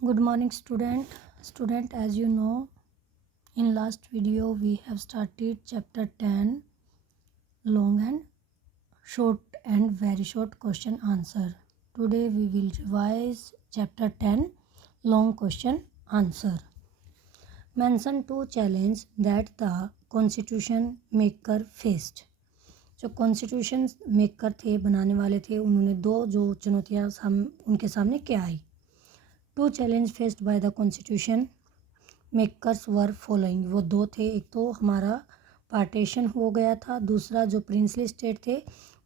Good morning, student, as you know, in last video we have started chapter 10, long and short and very short question answer. Today we will revise chapter 10, long question answer. Mention two challenges that the constitution maker faced. जो constitution maker थे, बनाने वाले थे, उन्होंने दो जो चुनौतियाँ उनके सामने क्या आई. Two challenges faced by the constitution makers were following. वो दो थे, एक तो हमारा पार्टीशन हो गया था, दूसरा जो प्रिंसली स्टेट थे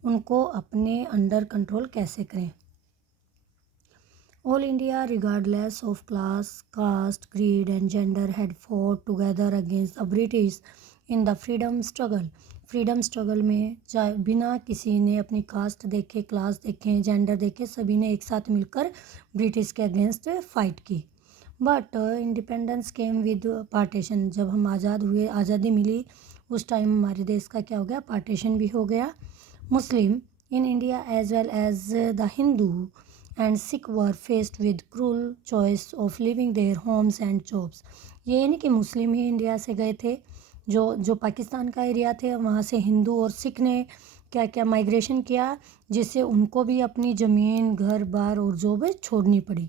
उनको अपने अंडर कंट्रोल कैसे करें. All India regardless of class, caste, creed and gender had fought together against the British in the freedom struggle. Freedom struggle में चाहे बिना किसी ने अपनी कास्ट देखे, क्लास देखे, जेंडर देखे, सभी ने एक साथ मिलकर ब्रिटिश के अगेंस्ट फाइट की. But independence came with partition. जब हम आज़ाद हुए, आज़ादी मिली, उस टाइम हमारे देश का क्या हो गया, पार्टीशन भी हो गया. Muslim in India as well as the Hindu and Sikh were faced with cruel choice of living their homes and jobs. ये नहीं कि मुस्लिम ही इंडिया से गए थे, जो पाकिस्तान का एरिया थे वहाँ से हिंदू और सिख ने क्या क्या माइग्रेशन किया, जिससे उनको भी अपनी ज़मीन, घर बार और जॉब छोड़नी पड़ी.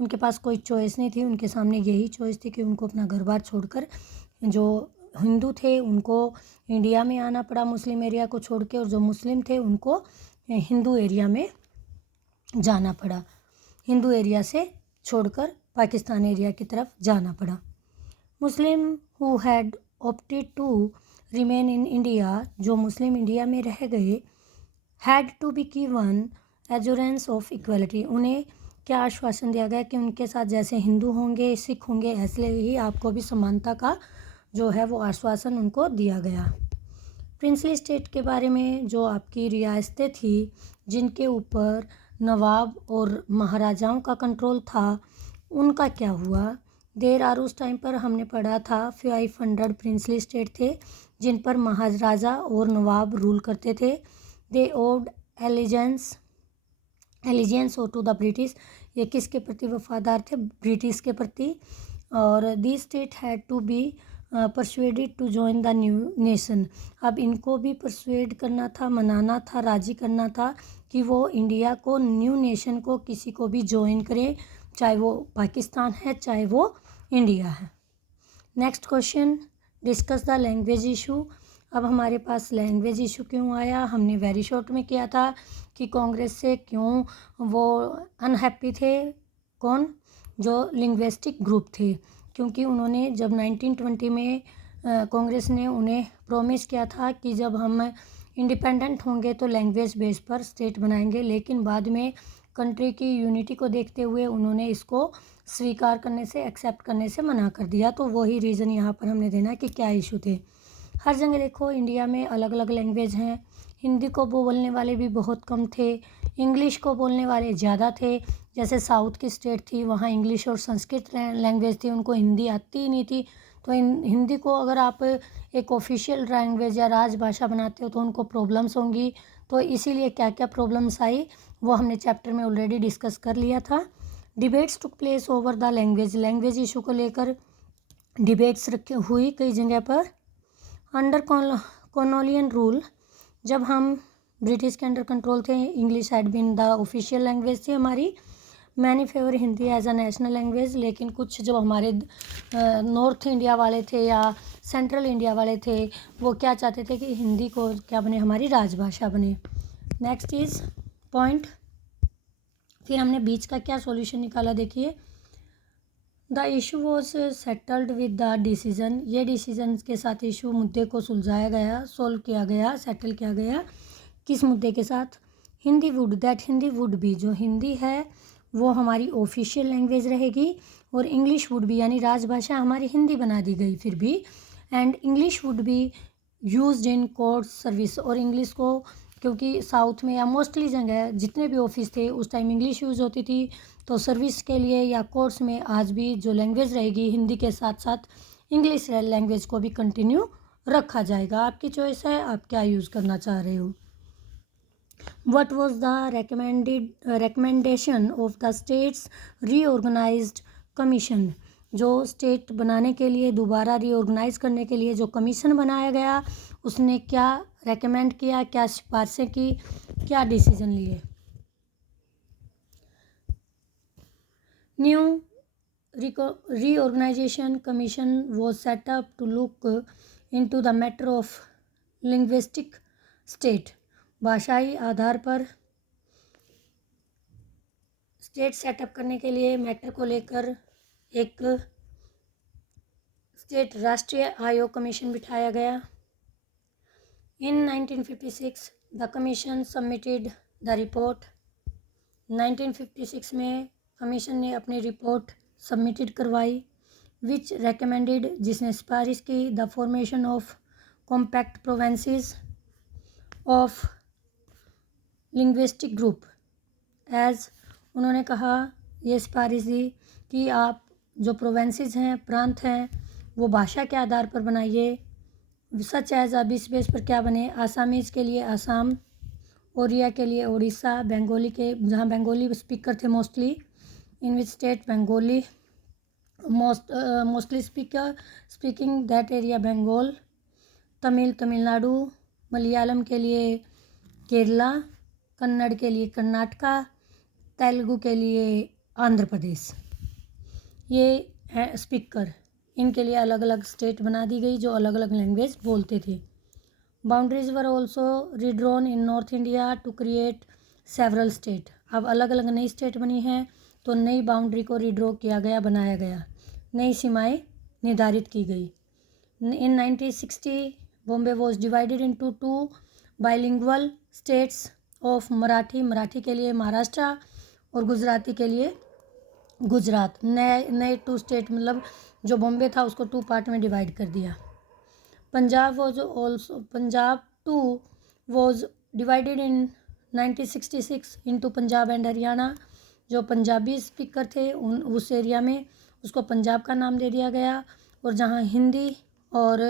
उनके पास कोई चॉइस नहीं थी, उनके सामने यही चॉइस थी कि उनको अपना घर बार छोड़कर, जो हिंदू थे उनको इंडिया में आना पड़ा मुस्लिम एरिया को छोड़ के, और जो मुस्लिम थे उनको हिंदू एरिया में जाना पड़ा. हिंदू एरिया से छोड़कर पाकिस्तान एरिया की तरफ जाना पड़ा. Muslim who had opted to remain in India, जो मुस्लिम इंडिया में रह गए, had to be given assurance of equality. उन्हें क्या आश्वासन दिया गया कि उनके साथ जैसे हिंदू होंगे, सिख होंगे, ऐसे ही आपको भी समानता का जो है वो आश्वासन उनको दिया गया. प्रिंसली स्टेट के बारे में, जो आपकी रियासतें थी जिनके ऊपर नवाब और महाराजाओं का कंट्रोल था, उनका क्या हुआ. देर आर उस टाइम पर हमने पढ़ा था 500 प्रिंसली स्टेट थे जिन पर महाराजा और नवाब रूल करते थे. They owed allegiance to the British. ये किसके प्रति वफादार थे, ब्रिटिश के प्रति. और the state had to be persuaded to join the new nation. अब इनको भी परसुएड करना था, मनाना था, राजी करना था कि वो इंडिया को, न्यू नेशन को, किसी को भी ज्वाइन करें, चाहे वो पाकिस्तान है चाहे वो इंडिया है. Next question, discuss the language issue. अब हमारे पास लैंग्वेज इशू क्यों आया, हमने वेरी शॉर्ट में किया था कि कांग्रेस से क्यों वो अनहैप्पी थे. कौन, जो लिंग्विस्टिक ग्रुप थे, क्योंकि उन्होंने जब 1920 में कांग्रेस ने उन्हें प्रॉमिस किया था कि जब हम इंडिपेंडेंट होंगे तो लैंग्वेज बेस पर स्टेट बनाएंगे, लेकिन बाद में कंट्री की यूनिटी को देखते हुए उन्होंने इसको स्वीकार करने से, एक्सेप्ट करने से मना कर दिया. तो वही रीज़न यहाँ पर हमने देना कि क्या इशू थे. हर जगह देखो इंडिया में अलग अलग लैंग्वेज हैं. हिंदी को बोलने वाले भी बहुत कम थे, इंग्लिश को बोलने वाले ज़्यादा थे. जैसे साउथ की स्टेट थी, वहाँ इंग्लिश और संस्कृत लैंग्वेज थी, उनको हिंदी आती ही नहीं थी. तो हिंदी को अगर आप एक ऑफिशियल लैंग्वेज या राजभाषा बनाते हो तो उनको प्रॉब्लम्स होंगी. तो इसीलिए क्या क्या प्रॉब्लम्स आई वो हमने चैप्टर में ऑलरेडी डिस्कस कर लिया था. Debates took place over the language issue को लेकर डिबेट्स हुई कई जगह पर. अंडर कॉलोनियल रूल, जब हम ब्रिटिश के अंडर कंट्रोल थे, English had been the official language थी हमारी. Many favour Hindi as a national language. लेकिन कुछ जब हमारे नॉर्थ इंडिया वाले थे या सेंट्रल इंडिया वाले थे, वो क्या चाहते थे कि हिंदी को क्या बने, हमारी राजभाषा बने. Next is point. फिर हमने बीच का क्या सॉल्यूशन निकाला, देखिए. The issue was settled with the decision. ये डिसीजन के साथ इशू, मुद्दे को सुलझाया गया, सोल्व किया गया, सेटल किया गया. किस मुद्दे के साथ, हिंदी वुड बी, जो हिंदी है वो हमारी ऑफिशियल लैंग्वेज रहेगी, और इंग्लिश वुड बी यानी राजभाषा हमारी हिंदी बना दी गई फिर भी. And English would be used in court service. और इंग्लिश को, क्योंकि साउथ में या मोस्टली जगह जितने भी ऑफिस थे उस टाइम इंग्लिश यूज़ होती थी, तो सर्विस के लिए या कोर्ट्स में आज भी जो लैंग्वेज रहेगी, हिंदी के साथ साथ इंग्लिश लैंग्वेज को भी कंटिन्यू रखा जाएगा. आपकी चॉइस है, आप क्या यूज़ करना चाह रहे हो. What was the recommendation of the states reorganized commission? जो स्टेट बनाने के लिए, दोबारा रीऑर्गेनाइज करने के लिए जो कमीशन बनाया गया, उसने क्या रेकमेंड किया, क्या सिफारिशें की, क्या डिसीजन लिए? New reorganization commission was set up to look into the matter of linguistic state. भाषाई आधार पर स्टेट सेटअप करने के लिए मैटर को लेकर एक स्टेट राष्ट्रीय आयोग कमीशन बिठाया गया. In 1956 the commission submitted the report. 1956 में कमीशन ने अपनी रिपोर्ट सबमिटेड करवाई. विच रेकमेंडेड, जिसने सिफारिश की, the formation of compact provinces of linguistic group. As उन्होंने कहा, ये सिफारिश दी कि आप जो प्रोविंसेस हैं, प्रांत हैं, वो भाषा के आधार पर बनाइए. सच एज अब इस बेस पर क्या बने, आसामीज़ के लिए आसाम, ओडिया के लिए उड़ीसा, बंगाली के जहाँ बंगाली स्पीकर थे mostly, in which state Bengali mostly speaking that area Bengal, Tamil Nadu, Malayalam के लिए केरला, कन्नड़ के लिए कर्नाटका, तेलुगु के लिए आंध्र प्रदेश. ये है स्पीकर, इनके लिए अलग अलग स्टेट बना दी गई जो अलग अलग लैंग्वेज बोलते थे. Boundaries were also redrawn in north India to create several state. अब अलग अलग नई स्टेट बनी हैं तो नई बाउंड्री को रिड्रॉ किया गया, बनाया गया, नई सीमाएं निर्धारित की गई. इन 1960 Bombay was divided into 2 bilingual states of Marathi के लिए महाराष्ट्र और गुजराती के लिए गुजरात. नए 2 स्टेट, मतलब जो बॉम्बे था उसको 2 पार्ट में डिवाइड कर दिया. Punjab too was divided in 1966 into Punjab and Haryana. जो पंजाबी स्पीकर थे उस एरिया में उसको पंजाब का नाम दे दिया गया, और जहाँ हिंदी और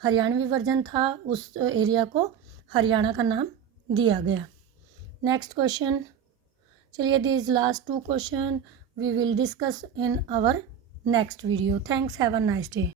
हरियाणवी वर्जन था उस एरिया को हरियाणा का नाम दिया गया. Next question. चलिए, these last 2 question we will discuss in our next video. Thanks. Have a nice day.